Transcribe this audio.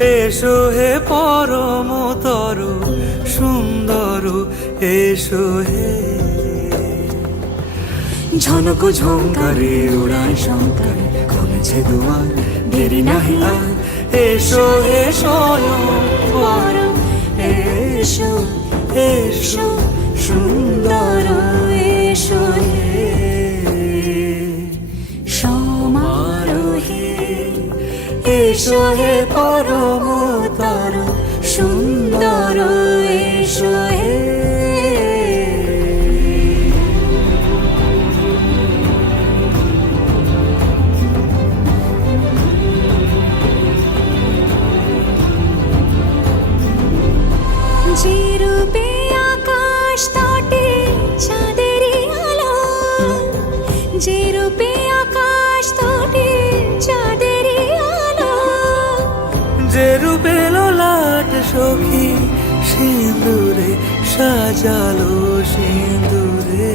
এসো হে পরমতর সুন্দর, এসো হে। ঝনক ঝঙ্কারে উড়ায় শঙ্কারে খুলেছে দুয়ার, দেরি নাহি আর। এসো হে স্বয়ং বর, এসো এসো সুন্দর, এসো হে সমারোহে। এসো হে পরমতর সুন্দর, এসো হে। যে রূপে আকাশ তটে চাঁদেরই আলো, যে রূপে আকাশ তটে চাঁদেরই আলো, যে রূপে ললাট সখী সিঁদুরে সাজালো, সিঁদুরে